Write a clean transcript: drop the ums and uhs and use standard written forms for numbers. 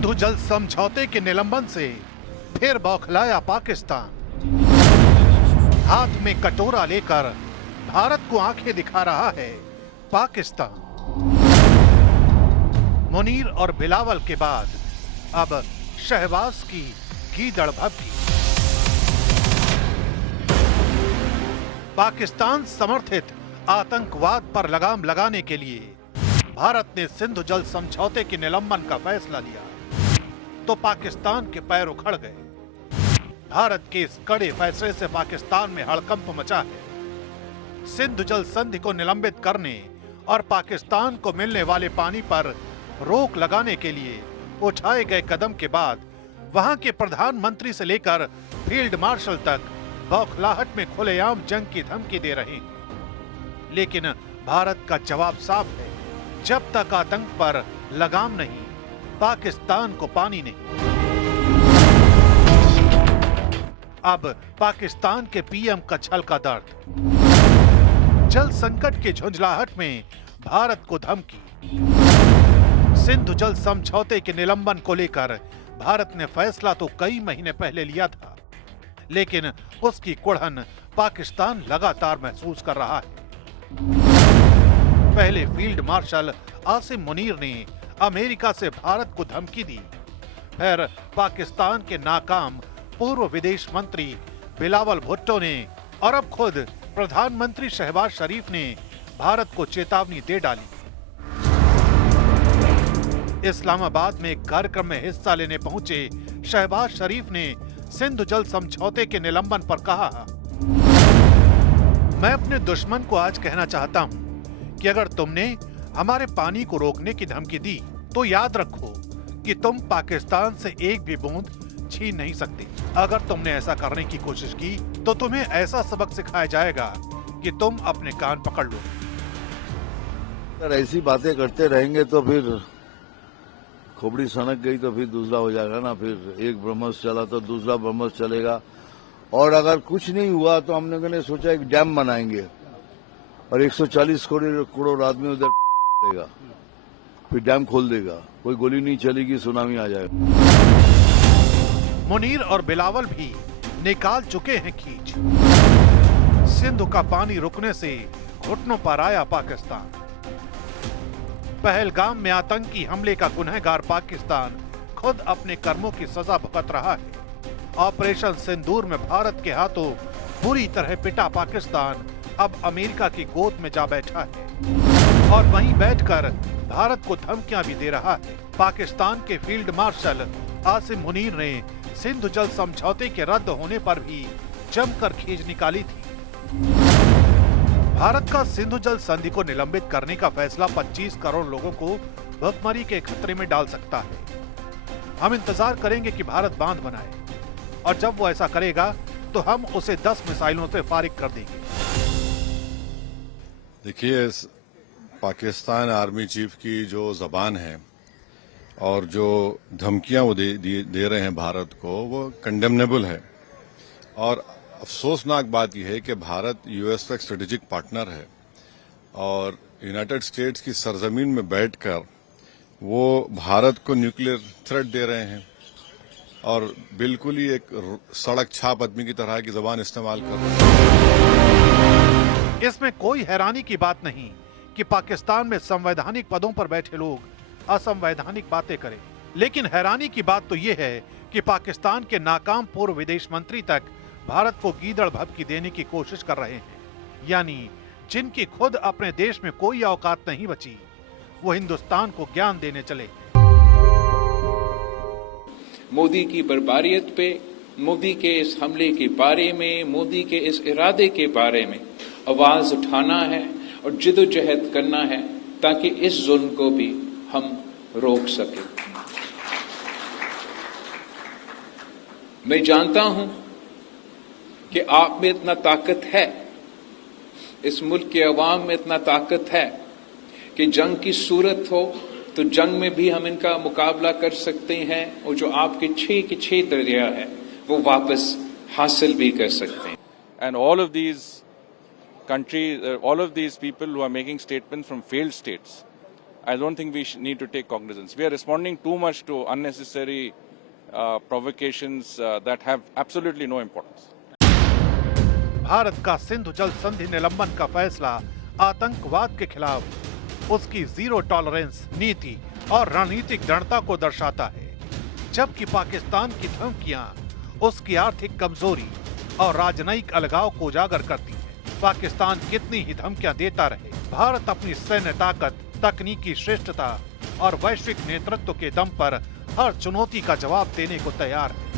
सिंधु जल समझौते के निलंबन से फिर बौखलाया पाकिस्तान। हाथ में कटोरा लेकर भारत को आंखें दिखा रहा है पाकिस्तान। मुनीर और बिलावल के बाद अब शहबाज की गीदड़ भभकी। पाकिस्तान समर्थित आतंकवाद पर लगाम लगाने के लिए भारत ने सिंधु जल समझौते के निलंबन का फैसला लिया तो पाकिस्तान के पैर उखड़ गए। भारत के इस कड़े फैसले से पाकिस्तान में हड़कंप मचा है। सिंधु जल संधि को निलंबित करने और पाकिस्तान को मिलने वाले पानी पर रोक लगाने के लिए उठाए गए कदम के बाद वहां के प्रधानमंत्री से लेकर फील्ड मार्शल तक बौखलाहट में खुलेआम जंग की धमकी दे रहे हैं। लेकिन भारत का जवाब साफ है, जब तक आतंक पर लगाम नहीं, पाकिस्तान को पानी नहीं। अब पाकिस्तान के पीएम का छलका दर्द। जल संकट के झुंझलाहट में भारत को धमकी। सिंधु जल समझौते के निलंबन को लेकर भारत ने फैसला तो कई महीने पहले लिया था, लेकिन उसकी कुड़हन पाकिस्तान लगातार महसूस कर रहा है। पहले फील्ड मार्शल आसिम मुनीर ने अमेरिका से भारत को धमकी दी, फिर पाकिस्तान के नाकाम पूर्व विदेश मंत्री बिलावल भुट्टो ने और अब खुद प्रधानमंत्री शहबाज शरीफ ने भारत को चेतावनी दे डाली। इस्लामाबाद में एक कार्यक्रम में हिस्सा लेने पहुंचे शहबाज शरीफ ने सिंधु जल समझौते के निलंबन पर कहा, मैं अपने दुश्मन को आज कहना चाहता हूं कि अगर तुमने हमारे पानी को रोकने की धमकी दी तो याद रखो कि तुम पाकिस्तान से एक भी बूंद छीन नहीं सकते। अगर तुमने ऐसा करने की कोशिश की तो तुम्हें ऐसा सबक सिखाया जाएगा कि तुम अपने कान पकड़ लो। अगर ऐसी बातें करते रहेंगे तो फिर खोपड़ी सनक गई तो फिर दूसरा हो जाएगा ना। फिर एक ब्रह्मस चला तो दूसरा ब्रह्मस चलेगा। और अगर कुछ नहीं हुआ तो हमने सोचा एक डैम बनाएंगे और 140 करोड़ आदमी उधर देगा, फिर डैम खोल देगा, कोई गोली नहीं चलेगी, सुनामी आ जाएगा। मुनीर और बिलावल भी निकाल चुके हैं खींच। सिंधु का पानी रुकने से घुटनों पर आया पाकिस्तान। पहलगाम में आतंकी हमले का गुनहगार पाकिस्तान खुद अपने कर्मों की सजा भुगत रहा है। ऑपरेशन सिंदूर में भारत के हाथों बुरी तरह पिटा पाकिस्तान अब अमेरिका की गोद में जा बैठा है और वहीं बैठकर भारत को धमकियां भी दे रहा है। पाकिस्तान के फील्ड मार्शल आसिम मुनीर ने सिंधु जल समझौते के रद्द होने पर भी जमकर खींच निकाली थी। भारत का सिंधु जल संधि को निलंबित करने का फैसला 25 करोड़ लोगों को भुखमरी के खतरे में डाल सकता है। हम इंतजार करेंगे कि भारत बांध बनाए और जब वो ऐसा करेगा तो हम उसे 10 मिसाइलों से फारिग कर देंगे। देखिए, पाकिस्तान आर्मी चीफ की जो जबान है और जो धमकियां वो दे रहे हैं भारत को, वो कंडेमनेबल है। और अफसोसनाक बात यह है कि भारत यूएस का एक स्ट्रेटेजिक पार्टनर है और यूनाइटेड स्टेट्स की सरजमीन में बैठकर वो भारत को न्यूक्लियर थ्रेट दे रहे हैं और बिल्कुल ही एक सड़क छाप आदमी की तरह की जबान इस्तेमाल कर रहे हैं। इसमें कोई हैरानी की बात नहीं कि पाकिस्तान में संवैधानिक पदों पर बैठे लोग असंवैधानिक बातें करें, लेकिन हैरानी की बात तो ये है कि पाकिस्तान के नाकाम पूर्व विदेश मंत्री तक भारत को गीदड़ भभकी देने की कोशिश कर रहे हैं। यानी जिनकी खुद अपने देश में कोई औकात नहीं बची, वो हिंदुस्तान को ज्ञान देने चले। मोदी की बर्बारियत पे, मोदी के इस हमले के बारे में, मोदी के इस इरादे के बारे में आवाज उठाना है और जिदोजहद करना है ताकि इस जुल्म को भी हम रोक सकें। मैं जानता हूं कि आप में इतना ताकत है, इस मुल्क के अवाम में इतना ताकत है कि जंग की सूरत हो तो जंग में भी हम इनका मुकाबला कर सकते हैं और जो आपके 6 के 6 दरिया है वो वापस हासिल भी कर सकते हैं। And all of these countries, all of these people who are making statements from failed states, I don't think we need to take cognizance. We are responding too much to unnecessary provocations that have absolutely no importance. Bharat का सिंधु जल संधि निलंबन का फैसला आतंकवाद के खिलाफ उसकी जीरो टॉलरेंस नीति और रणनीतिक दृढ़ता को दर्शाता है, जबकि पाकिस्तान की धमकियां उसकी आर्थिक कमजोरी और राजनयिक अलगाव को उजागर करती है। पाकिस्तान कितनी ही धमकियां देता रहे, भारत अपनी सैन्य ताकत, तकनीकी श्रेष्ठता और वैश्विक नेतृत्व के दम पर हर चुनौती का जवाब देने को तैयार है।